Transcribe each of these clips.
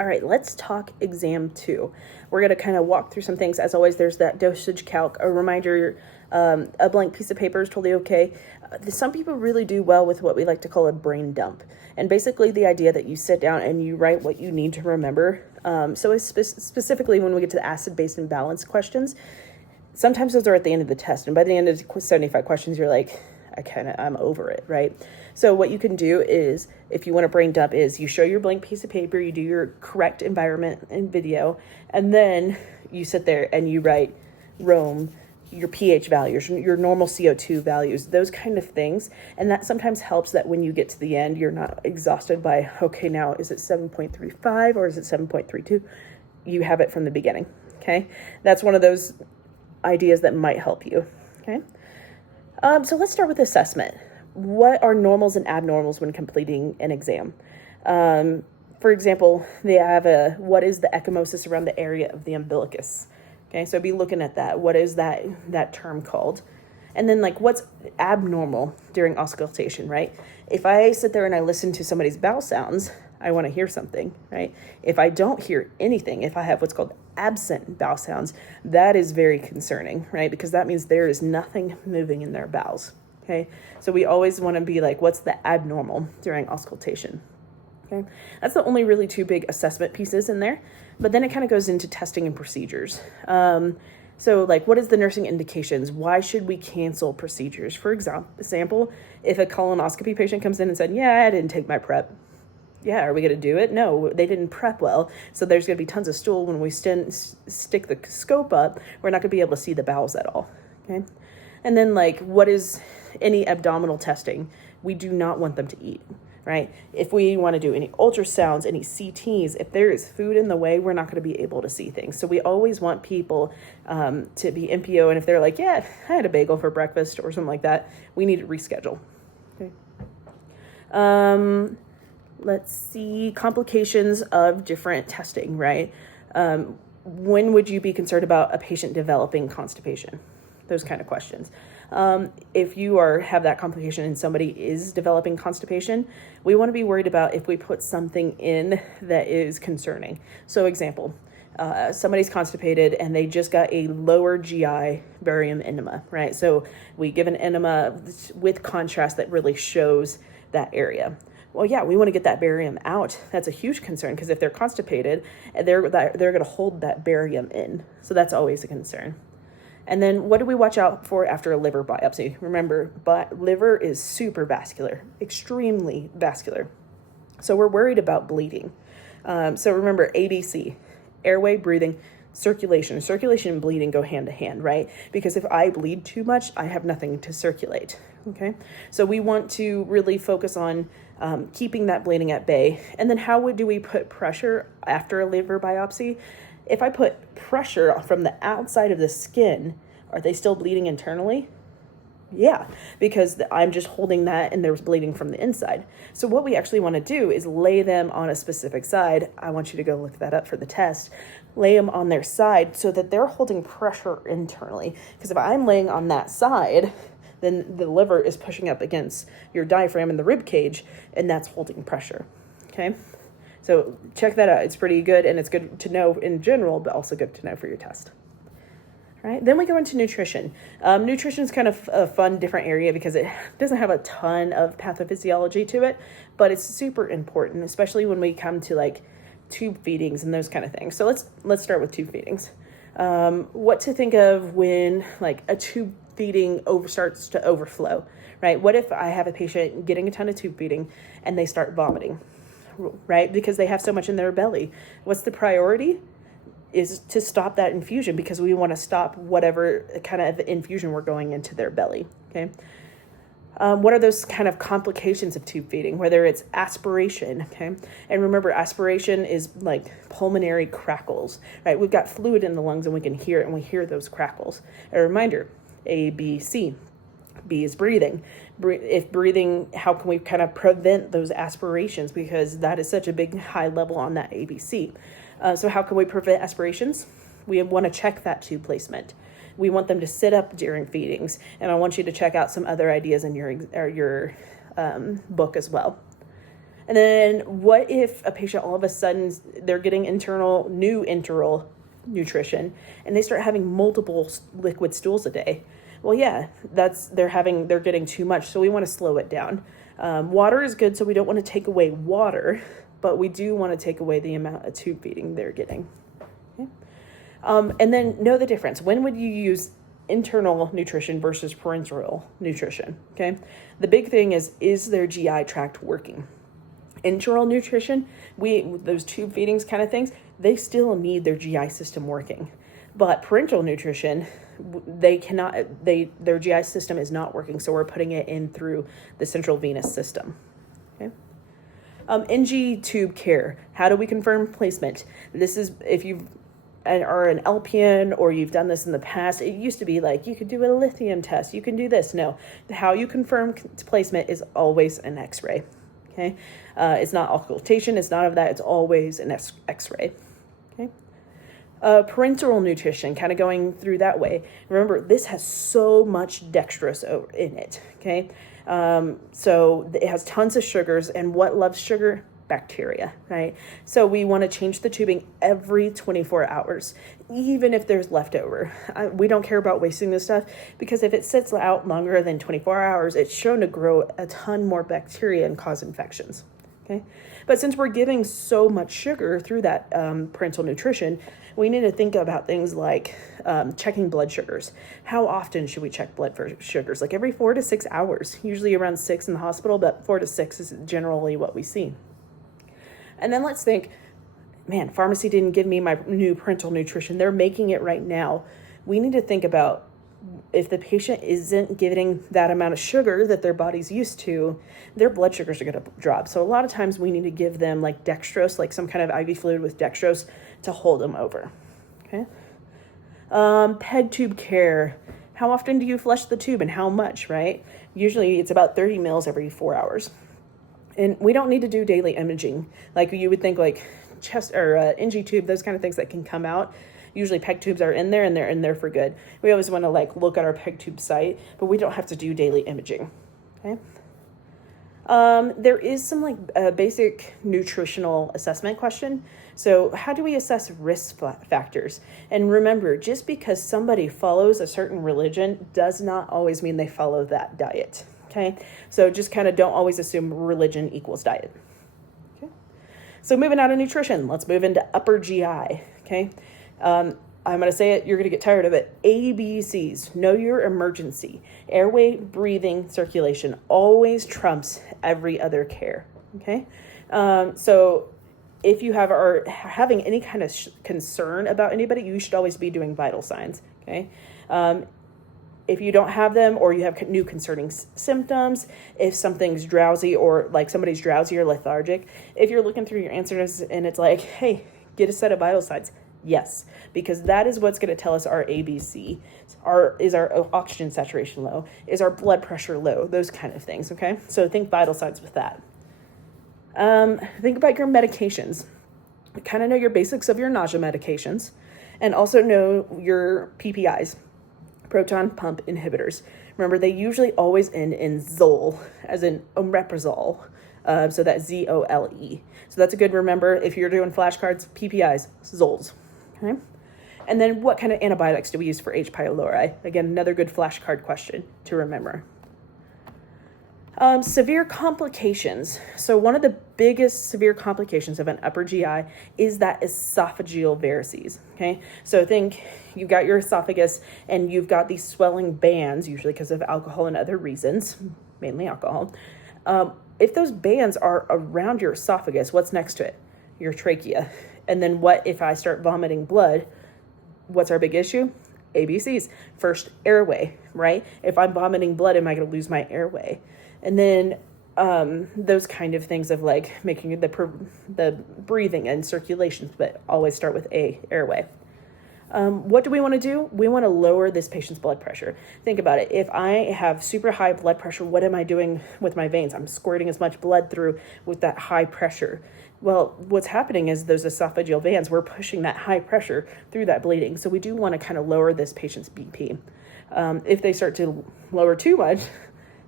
All right, let's talk exam 2. We're going to kind of walk through some things. As always, there's that dosage calc, a reminder, a blank piece of paper is totally okay. Some people really do well with what we like to call a brain dump. And basically the idea that you sit down and you write what you need to remember. So specifically when we get to the acid-base imbalance questions, sometimes those are at the end of the test. And by the end of 75 questions, you're like, I'm over it, right? So what you can do is, if you want to brain dump, is you show your blank piece of paper, you do your correct environment and video, and then you sit there and you write Rome, your pH values, your normal CO2 values, those kind of things. And that sometimes helps that when you get to the end, you're not exhausted by, okay, now is it 7.35 or is it 7.32? You have it from the beginning, okay? That's one of those ideas that might help you, okay? So let's start with assessment. What are normals and abnormals when completing an exam? For example, they have what is the ecchymosis around the area of the umbilicus? Okay, so be looking at that. What is that term called? And then what's abnormal during auscultation, right? If I sit there and I listen to somebody's bowel sounds, I want to hear something, right? If I don't hear anything, if I have what's called absent bowel sounds, that is very concerning, right? Because that means there is nothing moving in their bowels, okay? So we always want to be like, what's the abnormal during auscultation, okay? That's the only really two big assessment pieces in there, but then it kind of goes into testing and procedures. So what is the nursing indications? Why should we cancel procedures? For example, if a colonoscopy patient comes in and said, yeah, I didn't take my prep. Yeah, are we going to do it? No, they didn't prep well. So there's going to be tons of stool when we stick the scope up. We're not going to be able to see the bowels at all. Okay. And then what is any abdominal testing? We do not want them to eat, right? If we want to do any ultrasounds, any CTs, if there is food in the way, we're not going to be able to see things. So we always want people to be NPO. And if they're like, yeah, I had a bagel for breakfast or something like that, we need to reschedule. Okay. Let's see, complications of different testing, right? When would you be concerned about a patient developing constipation? Those kind of questions. If you have that complication and somebody is developing constipation, we want to be worried about if we put something in that is concerning. So example, somebody's constipated and they just got a lower GI barium enema, right? So we give an enema with contrast that really shows that area. Well, yeah, we want to get that barium out. That's a huge concern because if they're constipated, they're going to hold that barium in. So that's always a concern. And then what do we watch out for after a liver biopsy? Remember, liver is super vascular, extremely vascular. So we're worried about bleeding. So remember, ABC, airway, breathing, circulation. Circulation and bleeding go hand to hand, right? Because if I bleed too much, I have nothing to circulate. Okay, so we want to really focus on keeping that bleeding at bay. And then how do we put pressure after a liver biopsy? If I put pressure from the outside of the skin, are they still bleeding internally? Yeah, because I'm just holding that and there's bleeding from the inside. So what we actually want to do is lay them on a specific side. I want you to go look that up for the test. Lay them on their side so that they're holding pressure internally. Because if I'm laying on that side, then the liver is pushing up against your diaphragm and the rib cage, and that's holding pressure, okay? So check that out. It's pretty good, and it's good to know in general, but also good to know for your test. All right, then we go into nutrition. Nutrition is kind of a fun, different area because it doesn't have a ton of pathophysiology to it, but it's super important, especially when we come to tube feedings and those kind of things. So let's start with tube feedings. What to think of when a tube feeding starts to overflow, right? What if I have a patient getting a ton of tube feeding and they start vomiting, right? Because they have so much in their belly. What's the priority? Is to stop that infusion because we want to stop whatever kind of infusion we're going into their belly, okay? What are those kind of complications of tube feeding, whether it's aspiration, okay? And remember, aspiration is pulmonary crackles, right? We've got fluid in the lungs and we can hear it and we hear those crackles. A reminder, A, B, C. B is breathing. If breathing, how can we kind of prevent those aspirations? Because that is such a big high level on that ABC. So how can we prevent aspirations? We want to check that tube placement. We want them to sit up during feedings. And I want you to check out some other ideas in your book as well. And then what if a patient all of a sudden they're getting new enteral nutrition and they start having multiple liquid stools a day? Well, yeah, they're getting too much. So we want to slow it down. Water is good. So we don't want to take away water, but we do want to take away the amount of tube feeding they're getting. Okay? And then know the difference. When would you use internal nutrition versus parenteral nutrition? Okay. The big thing is their GI tract working? Enteral nutrition, those tube feedings kind of things, they still need their GI system working. But parenteral nutrition, their GI system is not working, so we're putting it in through the central venous system. Okay. NG tube care. How do we confirm placement? This is if you are an LPN or you've done this in the past. It used to be like you could do a lithium test, you can do this. No, how you confirm placement is always an X-ray. Okay, it's not occultation, it's none of that. It's always an X-ray. Okay. Parenteral nutrition, kind of going through that way. Remember, this has so much dextrose in it. Okay, so it has tons of sugars, and what loves sugar? Bacteria, right? So we want to change the tubing every 24 hours, even if there's leftover. We don't care about wasting this stuff because if it sits out longer than 24 hours, it's shown to grow a ton more bacteria and cause infections. Okay, but since we're giving so much sugar through that parenteral nutrition, we need to think about things like checking blood sugars. How often should we check blood sugars? Like every 4 to 6 hours, usually around 6 in the hospital, but 4 to 6 is generally what we see. And then let's think, man, pharmacy didn't give me my new parenteral nutrition. They're making it right now. We need to think about if the patient isn't getting that amount of sugar that their body's used to, their blood sugars are going to drop. So a lot of times we need to give them like dextrose, like some kind of IV fluid with dextrose to hold them over. Okay. PEG tube care. How often do you flush the tube and how much, right? Usually it's about 30 mils every 4 hours. And we don't need to do daily imaging. Like you would think like chest or NG tube, those kind of things that can come out. Usually PEG tubes are in there and they're in there for good. We always want to like look at our PEG tube site, but we don't have to do daily imaging. Okay. There is some like basic nutritional assessment question. So how do we assess risk factors? And remember, just because somebody follows a certain religion does not always mean they follow that diet. Okay, so just kind of don't always assume religion equals diet. Okay, so moving out of nutrition, let's move into upper GI. Okay, I'm going to say it, you're going to get tired of it. ABCs, know your emergency. Airway, breathing, circulation always trumps every other care. Okay, so if you are having any kind of concern about anybody, you should always be doing vital signs. Okay. If you don't have them or you have new concerning symptoms, if something's drowsy or like somebody's drowsy or lethargic, if you're looking through your answers and it's like, hey, get a set of vital signs. Yes, because that is what's going to tell us our ABC. Is our oxygen saturation low? Is our blood pressure low? Those kind of things, okay? So think vital signs with that. Think about your medications. Kind of know your basics of your nausea medications and also know your PPIs. Proton pump inhibitors. Remember, they usually always end in Zole, as in omeprazole. So that's ZOLE. So that's a good remember. If you're doing flashcards, PPIs, Zoles. Okay. And then what kind of antibiotics do we use for H. pylori? Again, another good flashcard question to remember. Severe complications. So one of the biggest severe complications of an upper GI is that esophageal varices. Okay, so think you've got your esophagus and you've got these swelling bands, usually because of alcohol and other reasons, mainly alcohol. If those bands are around your esophagus, what's next to it? Your trachea. And then what if I start vomiting blood? What's our big issue? ABCs. First, airway, right? If I'm vomiting blood, am I going to lose my airway? And then those kind of things of like making the breathing and circulation, but always start with airway. What do we want to do? We want to lower this patient's blood pressure. Think about it. If I have super high blood pressure, what am I doing with my veins? I'm squirting as much blood through with that high pressure. Well, what's happening is those esophageal veins, we're pushing that high pressure through that bleeding. So we do want to kind of lower this patient's BP. If they start to lower too much,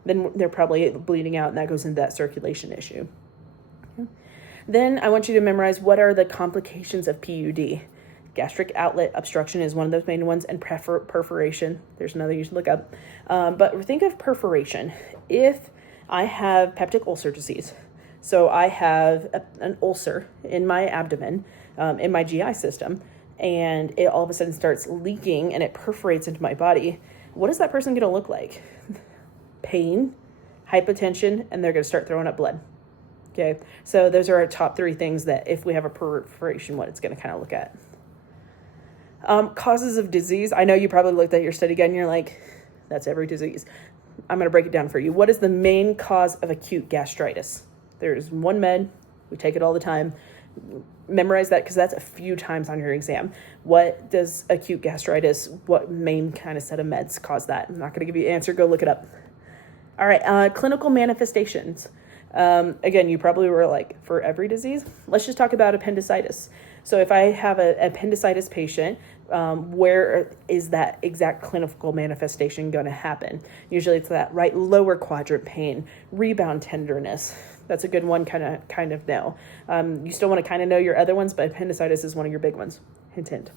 then they're probably bleeding out, and that goes into that circulation issue. Then I want you to memorize what are the complications of PUD. Gastric outlet obstruction is one of those main ones, and perforation. There's another you should look up. But think of perforation. If I have peptic ulcer disease, so I have an ulcer in my abdomen, in my GI system, and it all of a sudden starts leaking and it perforates into my body, what is that person going to look like? Pain, hypotension, and they're going to start throwing up blood. Okay, so those are our top 3 things that if we have a perforation, what it's going to kind of look at. Causes of disease. I know you probably looked at your study guide and you're like, that's every disease. I'm going to break it down for you. What is the main cause of acute gastritis? There's one med. We take it all the time. Memorize that because that's a few times on your exam. What does acute gastritis, what main kind of set of meds cause that? I'm not going to give you an answer. Go look it up. All right. Clinical manifestations. Again, you probably were like, for every disease, let's just talk about appendicitis. So if I have an appendicitis patient, where is that exact clinical manifestation going to happen? Usually it's that right lower quadrant pain, rebound tenderness. That's a good one, kind of know. You still want to kind of know your other ones, but appendicitis is one of your big ones. Hint, hint.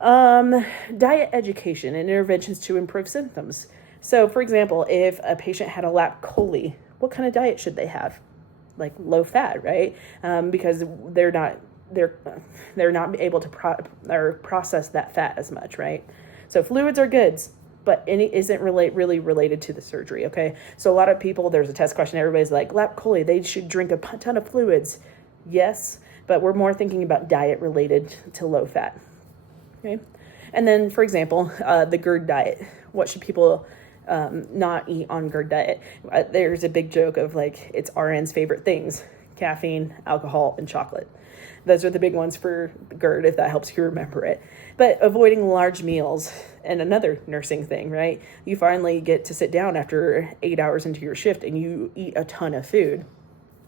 Diet education and interventions to improve symptoms. So for example, if a patient had a lap chole, what kind of diet should they have? Like low fat, right? Because they're not able to process that fat as much, right? So fluids are goods, but isn't really related to the surgery, okay? So a lot of people, there's a test question, everybody's like, lap chole, they should drink a ton of fluids. Yes, but we're more thinking about diet related to low fat, okay? And then, for example, the GERD diet. What should people not eat on GERD diet? There's a big joke of like, it's RN's favorite things: caffeine, alcohol, and chocolate. Those are the big ones for GERD, if that helps you remember it. But avoiding large meals, and another nursing thing, right? You finally get to sit down after 8 hours into your shift and you eat a ton of food,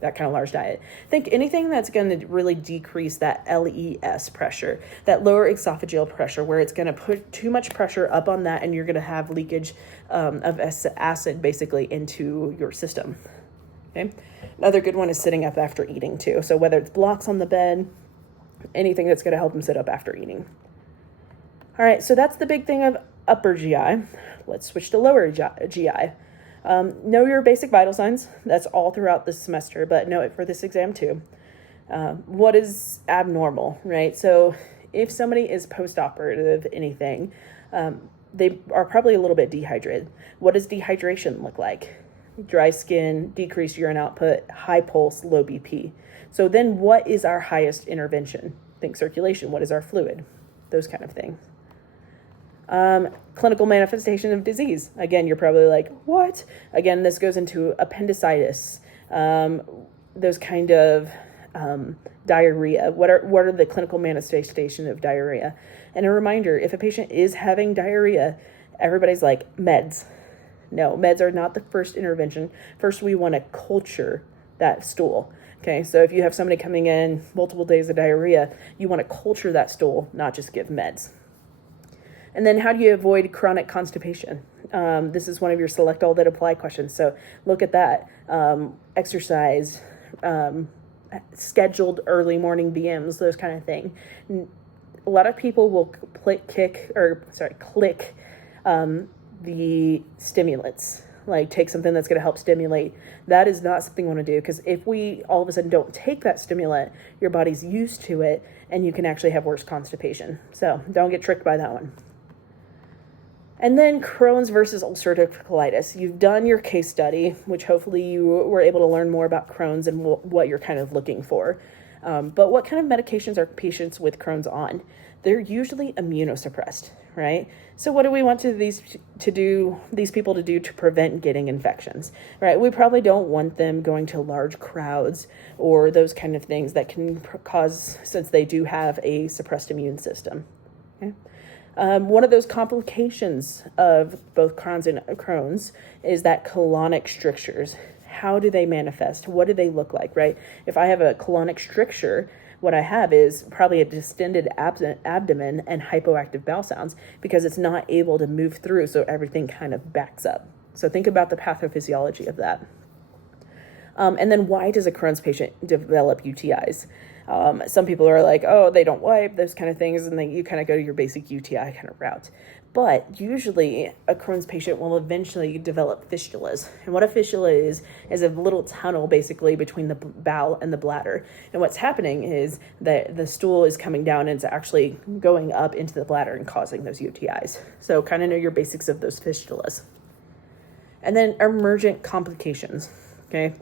that kind of large diet. Think anything that's going to really decrease that LES pressure, that lower esophageal pressure, where it's going to put too much pressure up on that and you're going to have leakage of acid basically into your system. Okay. Another good one is sitting up after eating too. So whether it's blocks on the bed, anything that's going to help them sit up after eating. All right. So that's the big thing of upper GI. Let's switch to lower GI. Know your basic vital signs. That's all throughout this semester, but know it for this exam too. What is abnormal, right? So if somebody is post-operative anything, they are probably a little bit dehydrated. What does dehydration look like? Dry skin, decreased urine output, high pulse, low BP. So then what is our highest intervention? Think circulation. What is our fluid? Those kind of things. Clinical manifestation of disease. Again, you're probably like, what? Again, this goes into appendicitis, those kind of diarrhea. What are the clinical manifestation of diarrhea? And a reminder, if a patient is having diarrhea, everybody's like, meds. No, meds are not the first intervention. First, we want to culture that stool. Okay, so if you have somebody coming in multiple days of diarrhea, you want to culture that stool, not just give meds. And then how do you avoid chronic constipation? This is one of your select all that apply questions. So look at that. Exercise, scheduled early morning BMs, those kind of thing. A lot of people will click the stimulants, like take something that's going to help stimulate. That is not something you want to do, because if we all of a sudden don't take that stimulant, your body's used to it and you can actually have worse constipation. So don't get tricked by that one. And then Crohn's versus ulcerative colitis. You've done your case study, which hopefully you were able to learn more about Crohn's and what you're kind of looking for. But what kind of medications are patients with Crohn's on? They're usually immunosuppressed, right? So what do we want these people to do to prevent getting infections, right? We probably don't want them going to large crowds or those kind of things that can cause, since they do have a suppressed immune system. Okay? One of those complications of both Crohn's is that colonic strictures. How do they manifest? What do they look like, right? If I have a colonic stricture, what I have is probably a distended abdomen and hypoactive bowel sounds, because it's not able to move through, so everything kind of backs up. So think about the pathophysiology of that. And then why does a Crohn's patient develop UTIs? Some people are like, oh, they don't wipe, those kind of things, and then you kind of go to your basic UTI kind of route. But usually a Crohn's patient will eventually develop fistulas. And what a fistula is a little tunnel basically between the bowel and the bladder. And what's happening is that the stool is coming down and it's actually going up into the bladder and causing those UTIs. So kind of know your basics of those fistulas. And then emergent complications, okay?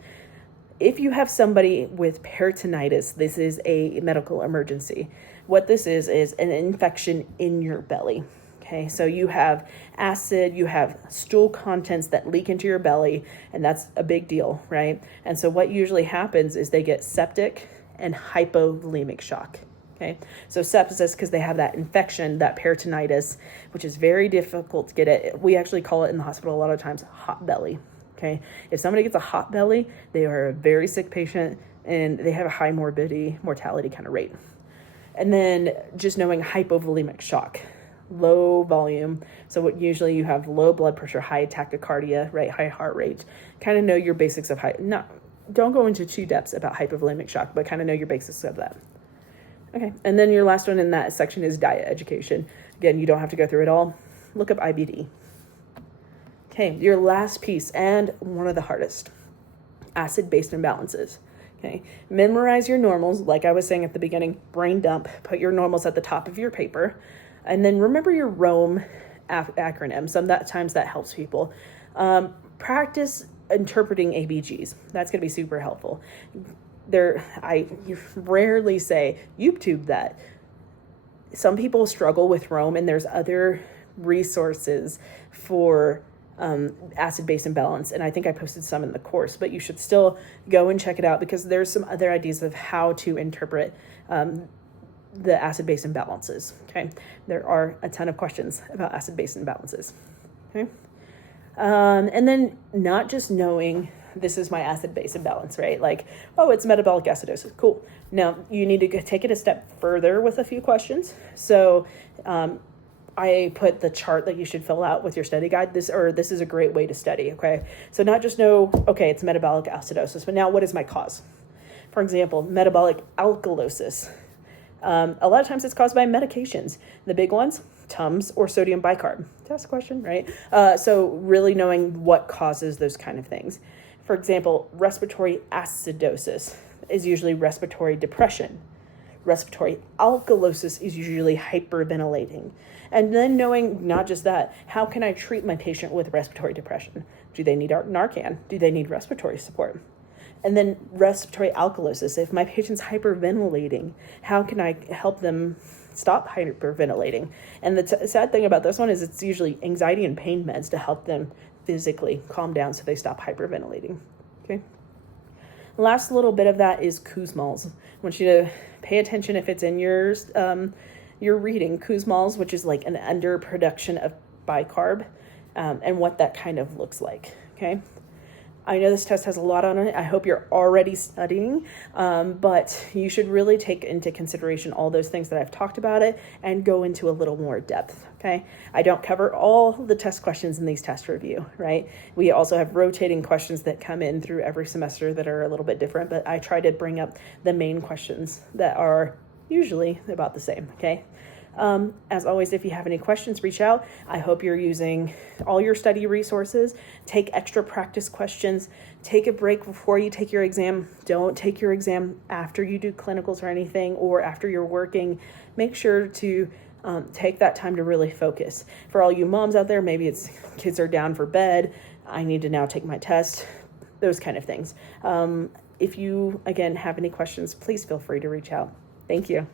If you have somebody with peritonitis, this is a medical emergency. What this is an infection in your belly. Okay, so you have acid, you have stool contents that leak into your belly, and that's a big deal, right? And so what usually happens is they get septic and hypovolemic shock. Okay, so sepsis because they have that infection, that peritonitis, which is very difficult to get it. We actually call it in the hospital a lot of times hot belly. Okay, if somebody gets a hot belly, they are a very sick patient and they have a high mortality kind of rate. And then just knowing hypovolemic shock. Low volume. So what usually you have low blood pressure, high tachycardia, right? High heart rate. Kind of know your basics of don't go into too depths about hypovolemic shock, but kind of know your basics of that. Okay. And then your last one in that section is diet education. Again, you don't have to go through it all. Look up IBD. Okay. Your last piece and one of the hardest, acid-base imbalances. Okay. Memorize your normals. Like I was saying at the beginning, brain dump, put your normals at the top of your paper. And then remember your ROAM acronym. Sometimes that helps people. Practice interpreting ABGs. That's going to be super helpful. I rarely say, YouTube that. Some people struggle with ROAM, and there's other resources for acid-base imbalance. And I think I posted some in the course, but you should still go and check it out because there's some other ideas of how to interpret the acid-base imbalances, okay? There are a ton of questions about acid-base imbalances, okay? And then not just knowing this is my acid-base imbalance, right? Like, oh, it's metabolic acidosis, cool. Now, you need to take it a step further with a few questions. So I put the chart that you should fill out with your study guide. This is a great way to study, okay? So not just know, okay, it's metabolic acidosis, but now what is my cause? For example, metabolic alkalosis. A lot of times it's caused by medications. The big ones, Tums or sodium bicarb. That's a question, right? So really knowing what causes those kind of things. For example, respiratory acidosis is usually respiratory depression. Respiratory alkalosis is usually hyperventilating. And then knowing not just that, how can I treat my patient with respiratory depression? Do they need Narcan? Do they need respiratory support? And then respiratory alkalosis. If my patient's hyperventilating, how can I help them stop hyperventilating? And the sad thing about this one is it's usually anxiety and pain meds to help them physically calm down so they stop hyperventilating. Okay. Last little bit of that is Kussmaul's. I want you to pay attention if it's in your reading. Kussmaul's, which is like an underproduction of bicarb, and what that kind of looks like. Okay. I know this test has a lot on it. I hope you're already studying, but you should really take into consideration all those things that I've talked about it and go into a little more depth, okay? I don't cover all the test questions in these test review, right? We also have rotating questions that come in through every semester that are a little bit different, but I try to bring up the main questions that are usually about the same, okay? As always, if you have any questions, reach out. I hope you're using all your study resources. Take extra practice questions. Take a break before you take your exam. Don't take your exam after you do clinicals or anything or after you're working. Make sure to take that time to really focus. For all you moms out there, maybe it's kids are down for bed. I need to now take my test. Those kind of things. If you, again, have any questions, please feel free to reach out. Thank you.